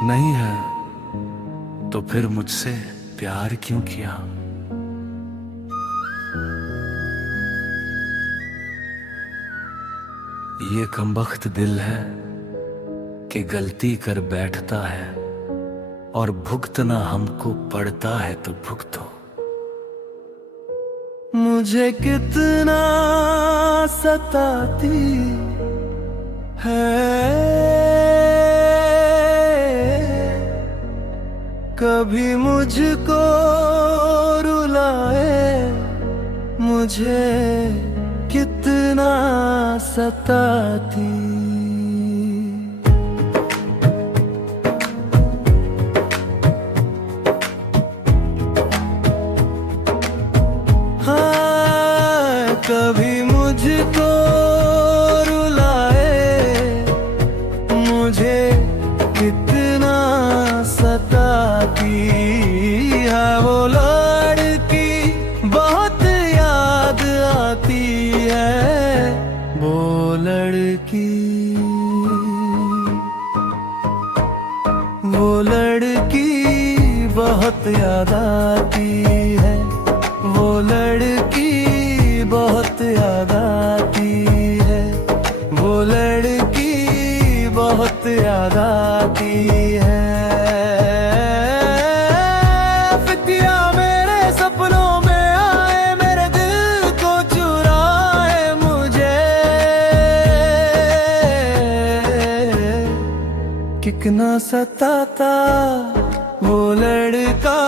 नहीं है तो फिर मुझसे प्यार क्यों किया? ये कमबख्त दिल है कि गलती कर बैठता है और भुगतना हमको पड़ता है तो भुगतो। मुझे कितना सताती है, कभी मुझको रुलाए, मुझे कितना सताती। हाँ, कभी मुझको रुलाए, मुझे कितना सताती है। वो लड़की बहुत याद आती है, वो लड़की, वो लड़की बहुत याद आती है, वो लड़की बहुत याद आती है, वो लड़की बहुत याद आती है। फितिया मेरे सपनों में आए, मेरे दिल को चुराए मुझे, कितना सताता वो लड़का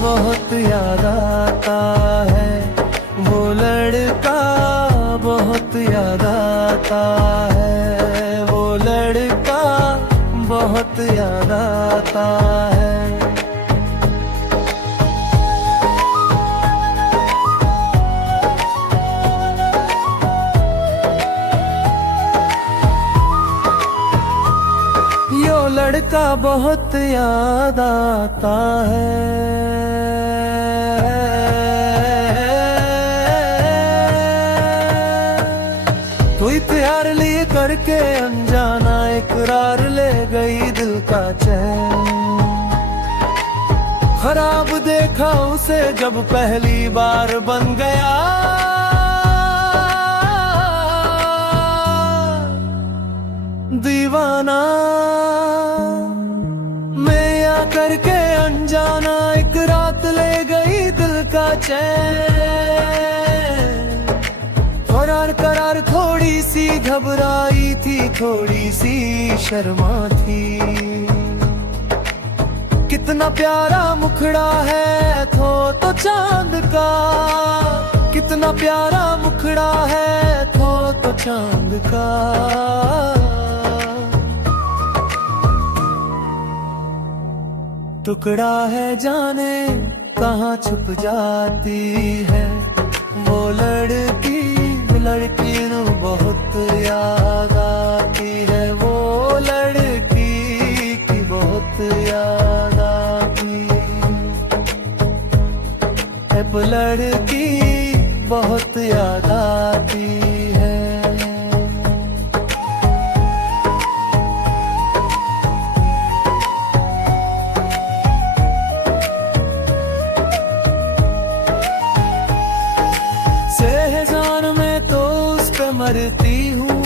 बहुत याद आता है, वो लड़का बहुत याद आता है, वो लड़का बहुत याद आता है। यो लड़का बहुत याद आता है। तू प्यार लिए करके अनजाना इकरार ले गई दिल का चैन। खराब देखा उसे जब पहली बार बन गया, दीवाना मैं या करके अनजाना एक रात ले गई दिल का चैन। फरार करार थोड़ी सी घबराई थी, थोड़ी सी शर्मा थी। कितना प्यारा मुखड़ा है थो तो चांद का, कितना प्यारा मुखड़ा है थो तो चांद का। टुकड़ा है जाने कहाँ छुप जाती है, वो लड़की, लड़की नू बहुत याद आती है, वो लड़की की बहुत याद आती है, वो लड़की बहुत याद आती है। सेहजान में तो उस पे मरती हूँ,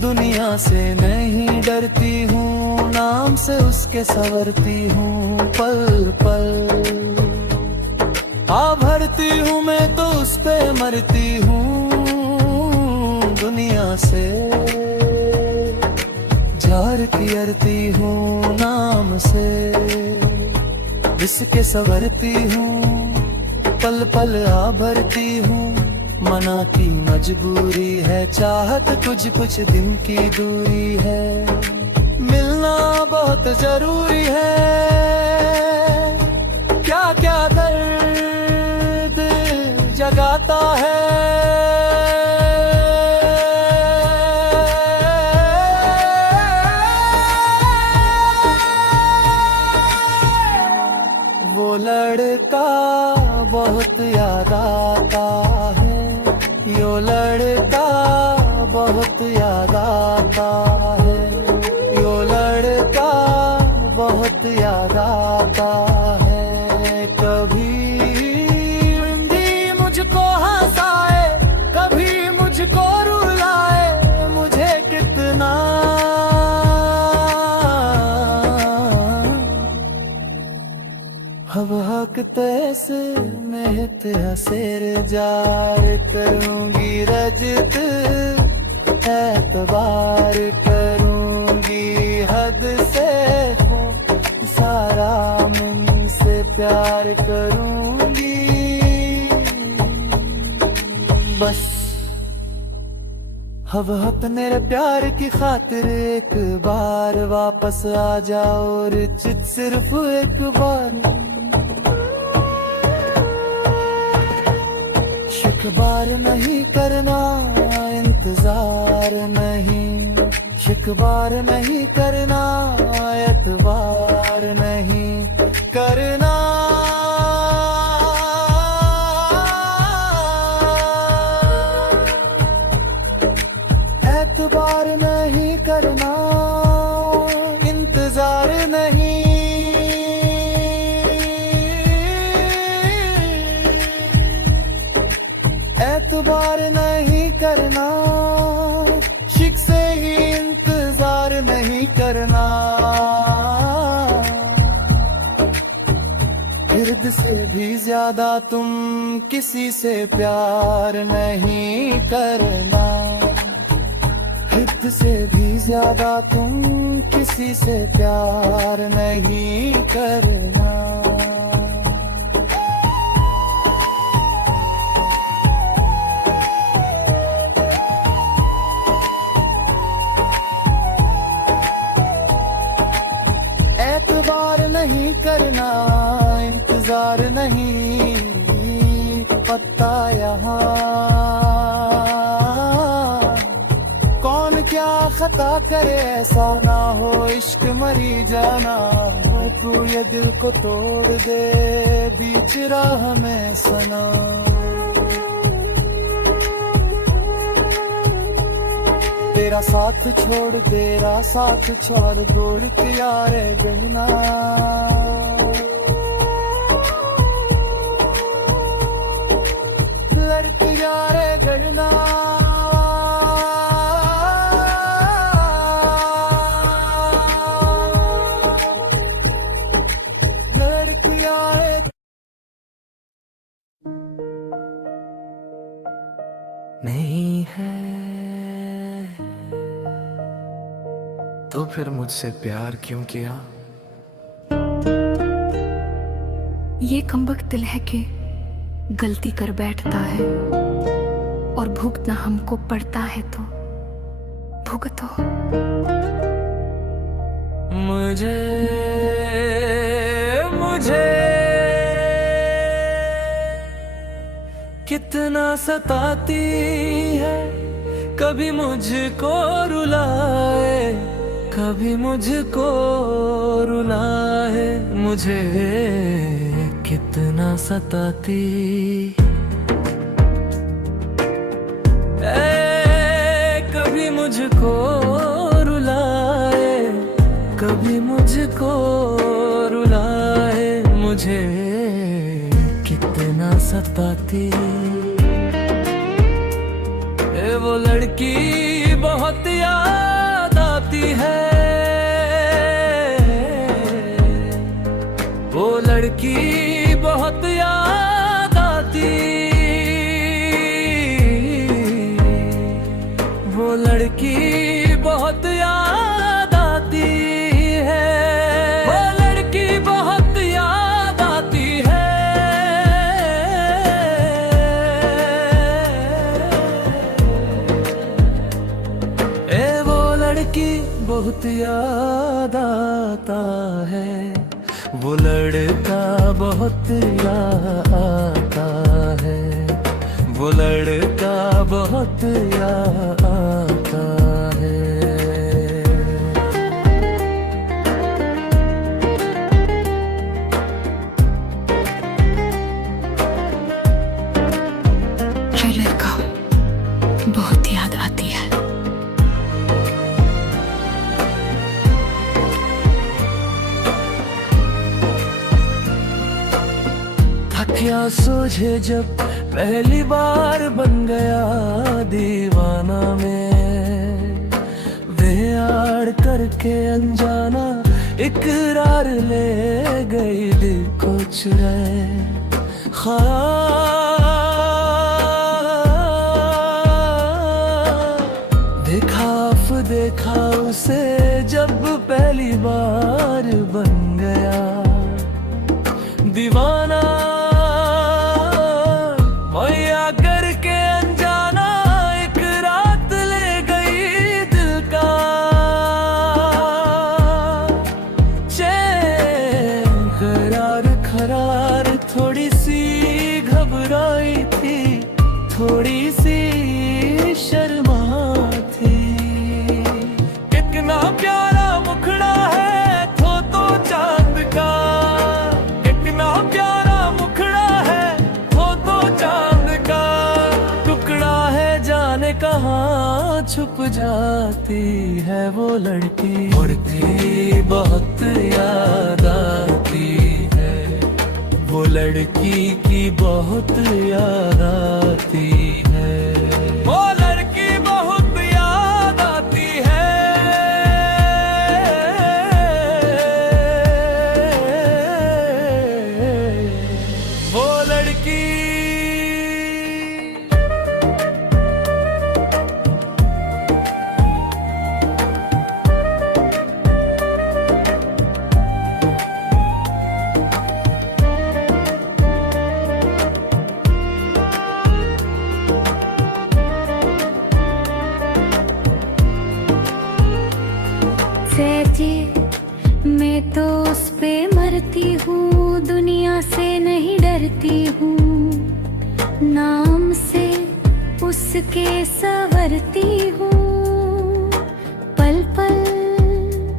दुनिया से नहीं डरती हूँ, नाम से उसके संवरती हूँ, पल पल आ भरती हूँ मैं तो उस पे मरती हूँ, दुनिया से जार कियरती हूँ, नाम से इसके संवरती हूँ, पल पल आ भरती हूँ। मना की मजबूरी है, चाहत कुछ दिन की दूरी है, मिलना बहुत जरूरी है, क्या क्या दर्द जगाता है। वो लड़का बहुत याद आता है, यो लड़का बहुत याद आता है, यो लड़का बहुत याद आता है। कभी हिंदी मुझको हंसाए, कभी मुझको रुलाए, मुझे कितना अब हक तैसे मेहत हसेर जार करूंगी रजत एतबार करूंगी हद से सारा मन से प्यार करूंगी। बस अब अपने प्यार की खातिर एक बार वापस आ जाओ और चित सिर्फ एक बार। शिकबार नहीं करना इंतजार नहीं, शिकबार नहीं करना एतबार नहीं करना। एतबार नहीं करना इंतजार नहीं। एतबार नहीं करना शिक से ही इंतजार नहीं करना। हिर्द से भी ज्यादा तुम किसी से प्यार नहीं करना। हिर्द से भी ज्यादा तुम किसी से प्यार नहीं करना। एतबार नहीं करना इंतजार नहीं पता यहाँ कौन क्या खता करे ऐसा ना हो इश्क मरी जाना। तू ये दिल को तोड़ दे बीच राह में सना। तेरा साथ छोड़ तेरा साथ छोड़ गोर यारे गहना। लड़की यारे गहना। लड़की यारे नहीं है तो फिर मुझसे प्यार क्यों किया? ये कमबख्त दिल है कि गलती कर बैठता है और भुगतना हमको पड़ता है तो भुगतो। मुझे मुझे कितना सताती है, कभी मुझको रुलाए कभी मुझको रुलाए। मुझे कितना सताती कभी मुझको रुलाए कभी मुझको रुलाए। मुझे कितना सताती वो लड़की बहुत याद आती है। वो लड़की बहुत याद आती। वो लड़की बहुत याद आती है। वो लड़की बहुत याद आती है। वो लड़की बहुत याद आता है। वो लड़का बहुत याद आता है। वो लड़का बहुत याद आता है। लड़का बहुत याद आती है। आँखें सोझे जब पहली बार बन गया दीवाना में, वे आड़ करके अनजाना इकरार ले गई दिल को चुराए। देखा उसे जब पहली बार बन गया दीवाना, मैया करके अनजाना एक रात ले गई दिल का चैन। करार थोड़ी सी घबराई थी, थोड़ी सी शर्मा थी। कितना प्यारा मुखड़ा है तो चांद का, कितना प्यारा मुखड़ा है तो चांद का। टुकड़ा है जाने कहाँ छुप जाती है वो लड़की, मुड़ती बहुत याद आती है वो लड़की की बहुत याद आती है, वो लड़की बहुत याद आती है, वो लड़की। मैं तो उस पे मरती हूँ, दुनिया से नहीं डरती हूँ, नाम से उसके संवरती हूँ पल पल।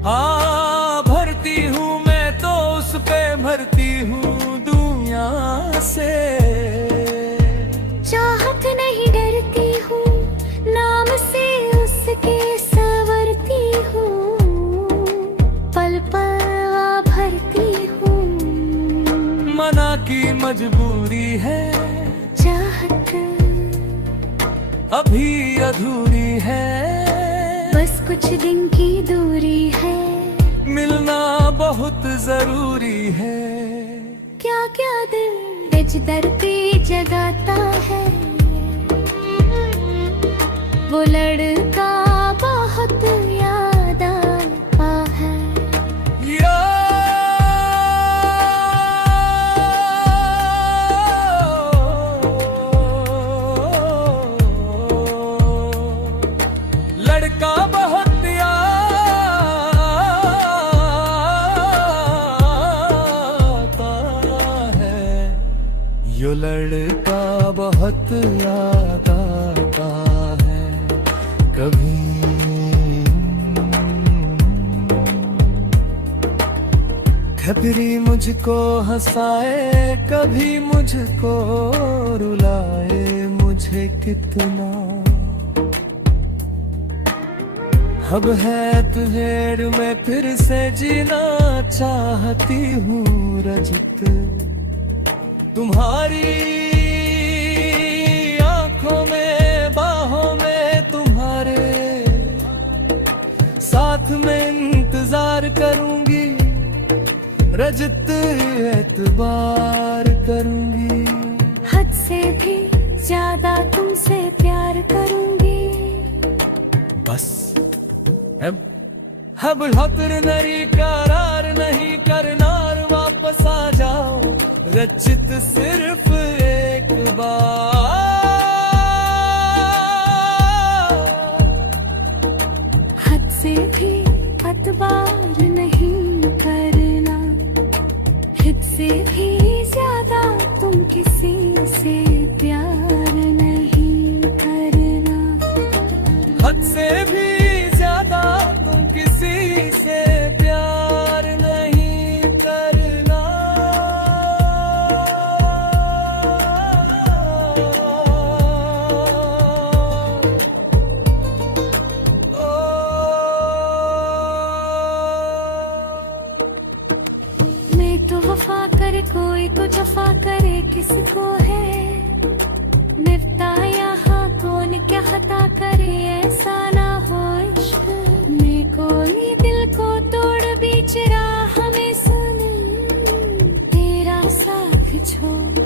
हाँ भरती हूँ मैं तो उस पे भरती हूँ दुनिया से, चाहत नहीं डरती हूँ, नाम से उसके संवरती हूँ पल पल भरती हूँ। मना की मजबूरी है, चाहत अभी अधूरी है, बस कुछ दिन की दूरी है, मिलना बहुत जरूरी है। क्या क्या दिल दर पे जगाता है, वो लड़का बहुत याद आता है। लड़का बहुत आता है, यो लड़का बहुत याद आता है। कभी मुझको हंसाए, कभी मुझको रुलाए, मुझे कितना अब है तुझे मैं फिर से जीना चाहती हूँ रजत, तुम्हारी आंखों में बाहों में तुम्हारे साथ में इंतजार करूंगी रजत, एतबार करूंगी, हद से भी ज्यादा तुमसे प्यार करूंगी। बस अब हतर नरी करार नहीं करना, वापस आ जाओ रचित सिर्फ एक बार। हद से भी एतबार नहीं करना, हद से भी ज्यादा तुम किसी से प्यार नहीं करना, हद से भी ज्यादा तुम किसी से प्यार नहीं करना। कोई तो जफा करे किसको है मिलता यहाँ कौन क्या खता करे ऐसा ना हो इश्क में कोई दिल को तोड़ बीच राह में सुन तेरा साथ छोड़